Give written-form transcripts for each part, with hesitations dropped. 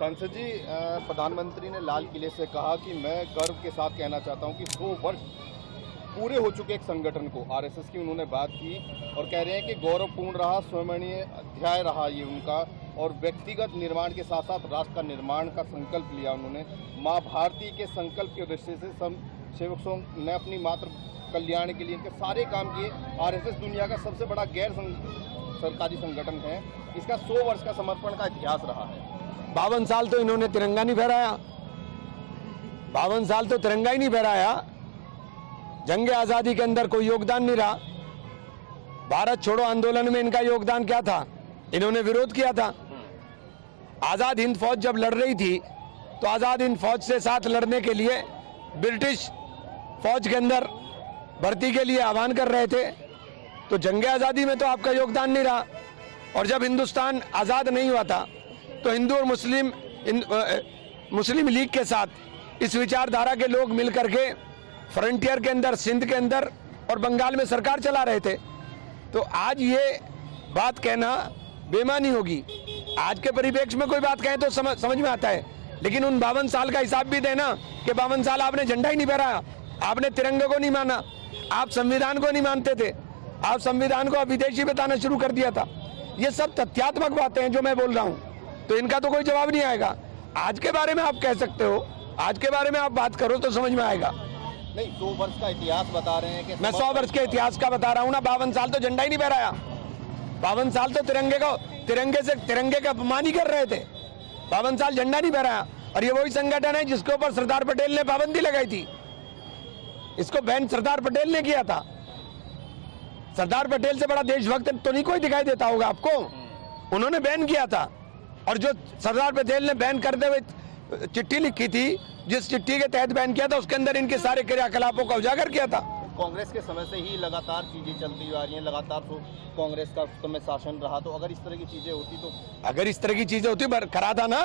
सांसद जी, प्रधानमंत्री ने लाल किले से कहा कि मैं गर्व के साथ कहना चाहता हूं कि 100 वर्ष पूरे हो चुके एक संगठन को, आरएसएस की उन्होंने बात की और कह रहे हैं कि गौरवपूर्ण रहा, स्मरणीय अध्याय रहा ये उनका, और व्यक्तिगत निर्माण के साथ साथ राष्ट्र का निर्माण का संकल्प लिया उन्होंने। माँ भारती के संकल्प के दृष्टि से सेवकों ने अपनी मात्र कल्याण के लिए इनके सारे काम किए। आरएसएस दुनिया का सबसे बड़ा गैर सरकारी संगठन है, इसका 100 वर्ष का समर्पण का इतिहास रहा है। 52 साल तो इन्होंने तिरंगा नहीं फहराया, 52 साल तो तिरंगा ही नहीं फहराया। जंग आज़ादी के अंदर कोई योगदान नहीं रहा। भारत छोड़ो आंदोलन में इनका योगदान क्या था? इन्होंने विरोध किया था। आज़ाद हिंद फौज जब लड़ रही थी तो आज़ाद हिंद फौज से साथ लड़ने के लिए ब्रिटिश फौज के अंदर भर्ती के लिए आह्वान कर रहे थे। तो जंग आज़ादी में तो आपका योगदान नहीं रहा। और जब हिंदुस्तान आज़ाद नहीं हुआ था तो हिंदू और मुस्लिम लीग के साथ इस विचारधारा के लोग मिलकर के फ्रंटियर के अंदर, सिंध के अंदर और बंगाल में सरकार चला रहे थे। तो आज ये बात कहना बेईमानी होगी। आज के परिप्रेक्ष्य में कोई बात कहे तो समझ में आता है, लेकिन उन 52 साल का हिसाब भी देना कि 52 साल आपने झंडा ही नहीं फहराया, आपने तिरंगे को नहीं माना, आप संविधान को नहीं मानते थे, आप संविधान को विदेशी बताना शुरू कर दिया था। ये सब तथ्यात्मक बातें हैं जो मैं बोल रहा हूँ, तो इनका तो कोई जवाब नहीं आएगा। आज के बारे में आप कह सकते हो, आज के बारे में आप बात करो तो समझ में आएगा। नहीं, 100 वर्ष का इतिहास बता रहे हैं कि मैं 100 वर्ष के इतिहास का बता रहा हूँ ना। 52 साल तो झंडा ही नहीं फहराया, 52 साल तो तिरंगे का अपमान ही कर रहे थे। 52 साल झंडा नहीं फहराया। और ये वही संगठन है जिसके ऊपर सरदार पटेल ने पाबंदी लगाई थी। इसको बैन सरदार पटेल ने किया था। सरदार पटेल से बड़ा देशभक्त तो नहीं कोई दिखाई देता होगा आपको, उन्होंने बैन किया था। और जो सरदार पटेल ने बैन करते हुए चिट्ठी लिखी थी, जिस चिट्ठी के तहत बैन किया था, उसके अंदर इनके सारे क्रियाकलापों का उजागर किया था। कांग्रेस के समय से ही लगातार चीजें चलती आ रही हैं, लगातार तो कांग्रेस का उस समय शासन रहा। तो अगर इस तरह की चीजें होती तो, अगर इस तरह की चीजें होती करा था ना।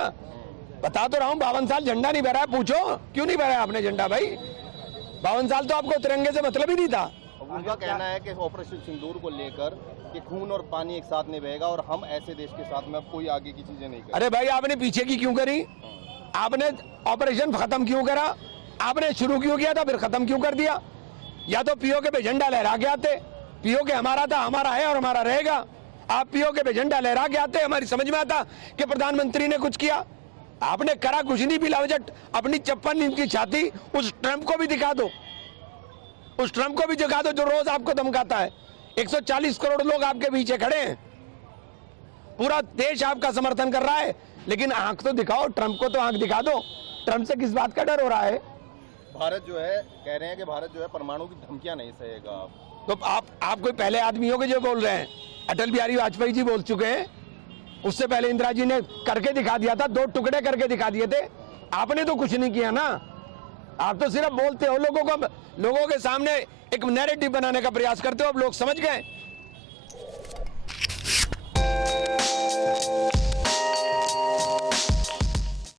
बता तो रहा हूँ, 52 साल झंडा नहीं बहराया। पूछो क्यों नहीं बहराया आपने झंडा भाई? 52 साल तो आपको तिरंगे से मतलब ही नहीं था। उनका कहना है कि ऑपरेशन सिंदूर को लेकर कि खून और पानी एक साथ नहीं बहेगा और हम ऐसे देश के साथ में अब कोई आगे की चीजें नहीं करें। अरे भाई, आपने पीछे की क्यों करी? आपने ऑपरेशन खत्म क्यों करा? आपने शुरू क्यों किया था फिर खत्म क्यों कर दिया? या तो पीओके पे झंडा लहरा के आते, पीओके हमारा था, हमारा है और हमारा रहेगा। आप पीओके पे झंडा लहरा के आते, हमारी समझ में आता कि प्रधानमंत्री ने कुछ किया। आपने करा कुछ नहीं। बिलावजट अपनी 56 इंच की छाती उस ट्रंप को भी दिखा दो, उस ट्रंप को भी दिखा दो जो रोज आपको धमकाता है। 140 करोड़ लोग आपके पीछे खड़े हैं, पूरा देश आपका समर्थन कर रहा है, लेकिन आंख तो दिखाओ, ट्रंप को तो आंख दिखा दो। ट्रंप से किस बात का डर हो रहा है? भारत जो है, कह रहे हैं कि भारत जो है परमाणु की धमकियां नहीं सहेगा। तो आप कोई पहले आदमी हो कि जो बोल रहे हैं? अटल बिहारी वाजपेयी जी बोल चुके हैं, उससे पहले इंदिरा जी ने करके दिखा दिया था, 2 टुकड़े करके दिखा दिए थे। आपने तो कुछ नहीं किया ना। आप तो सिर्फ बोलते हो, लोगों के सामने एक नैरेटिव बनाने का प्रयास करते हो। अब लोग समझ गए